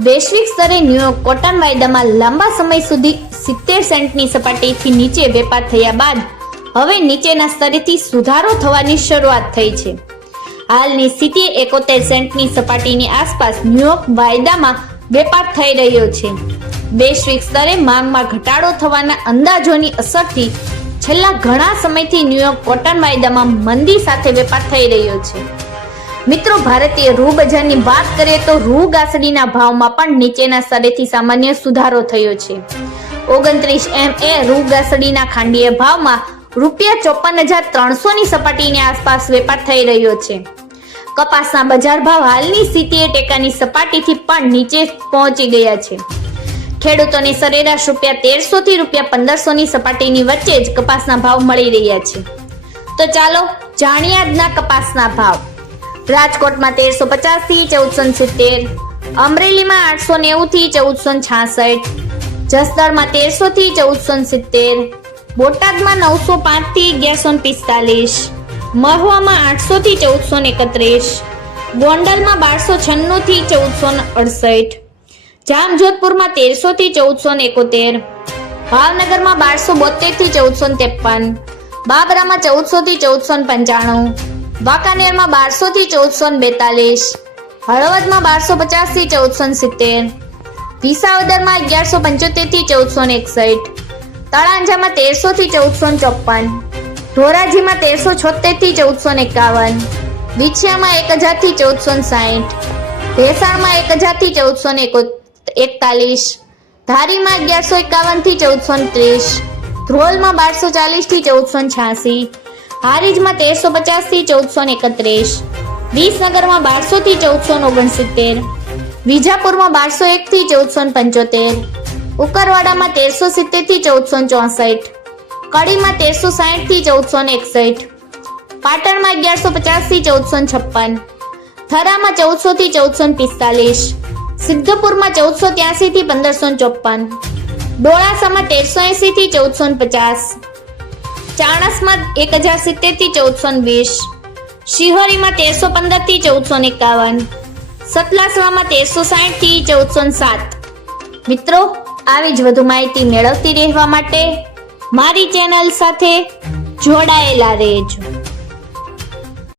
વૈશ્વિક સ્તરે New York cotton વાયદામાં લાંબા સમય સુધી સિત્તેર સેન્ટની સપાટીથી નીચે વેપાર થયા બાદ હવે નીચેના સ્તરેથી સુધારો થવાની શરૂઆત થઈ છે. હાલની સ્થિતિ એકોતેર સેન્ટની સપાટીની આસપાસ ન્યુયોર્ક વાયદામાં વેપાર થઈ રહ્યો છે. વૈશ્વિક સ્તરે માંગમાં ઘટાડો થવાના અંદાજોની અસરથી છેલ્લા ઘણા સમયથી ન્યુયોર્ક કોટન વાયદામાં મંદી સાથે વેપાર થઈ રહ્યો છે. મિત્રો, ભારતીય રૂ બજારની વાત કરીએ તો રૂ ગાસડીના ભાવમાં પણ નીચેના સ્તરેથી સામાન્ય સુધારો થયો છે. ઓગણત્રીસ એમ એ રૂ ગાસડીના ખાંડીય ભાવમાં રૂપિયા ચોપન હજાર ત્રણસો ની સપાટીની આસપાસ વેપાર થઈ રહ્યો છે. કપાસના બજાર ભાવ હાલની સ્થિતિએ ટેકાની સપાટીથી પણ નીચે પહોંચી ગયા છે. ખેડૂતોને સરેરાશ રૂપિયા તેરસો થી રૂપિયા પંદરસો ની સપાટીની વચ્ચે જ કપાસના ભાવ મળી રહ્યા છે. તો ચાલો જાણીએ આજના કપાસના ભાવ. રાજકોટમાં તેરસો પચાસથી ચૌદસો સિત્તેર. અમરેલીમાં આઠસો નેવું થી ચૌદસો છાસઠ. જસદણમાં તેરસો થી ચૌદસો સિત્તેર. બોટાદમાં નવસો પાંચથી અગિયારસો પિસ્તાલીસ. મહુવામાં આઠસો થી ચૌદસો એકત્રીસ. ગોંડલમાં બારસો છન્નું થી ચૌદસો અડસઠ. જામજોધપુરમાં તેરસો થી ચૌદસો એકોતેર. ભાવનગરમાં બારસો બોતેરથી ચૌદસો ત્રેપન. બાબરામાં ચૌદસો થી ચૌદસો પંચાણું. વાંકાનેરમાં બારસો થી ચૌદસો બેતાલીસ, હળવદમાં બારસો પચાસથી ચૌદસો સિત્તેર, વિસાવદરમાં અગિયારસો પંચોતેરથી ચૌદસો એકસઠ, તળાંજામાં તેરસો થી ચૌદસો ચોપન ધોરાજીમાં તેરસો છોતેરથી ચૌદસો એકાવન, વિછિયામાં એક હજારથી ચૌદસો સાઠ ભેસાણમાં એક હજારથી ચૌદસો એકતાલીસ, ધારીમાં અગિયારસો એકાવનથી ચૌદસો ત્રીસ, ધ્રોલમાં બારસો ચાલીસથી ચૌદસો છ્યાસી હારીજમાં તેરસો પચાસથી ચૌદસો એકત્રીસ. વિસનગરમાં બારસો થી ચૌદસો ઓગણસિત્તેર. વિજાપુરમાં બારસો એક થી ચૌદસો પંચોતેર. ઉકરવાડામાં તેરસો સિત્તેરથી ચૌદસો ચોસઠ. કડીમાં તેરસો સાઠથી ચૌદસો એકસઠ. પાટણમાં અગિયારસો પચાસથી ચૌદસો છપ્પન. થરામાં ચૌદસો થી ચૌદસો પિસ્તાલીસ. સિદ્ધપુરમાં ચૌદસો ત્યાસી થી પંદરસો ચોપન ડોળાસામાં તેરસો એસી થી ચૌદસો પચાસ. ચાણસમાં એક હજાર સિત્તેરથી ચૌદસો વીસ. શિહોરીમાં તેરસો પંદરથી ચૌદસો એકાવન. સતલાસવામાં તેરસો સાઠથી ચૌદસો સાત. મિત્રો, આવી જ વધુ માહિતી મેળવતી રહેવા માટે મારી ચેનલ સાથે જોડાયેલા રહેજો.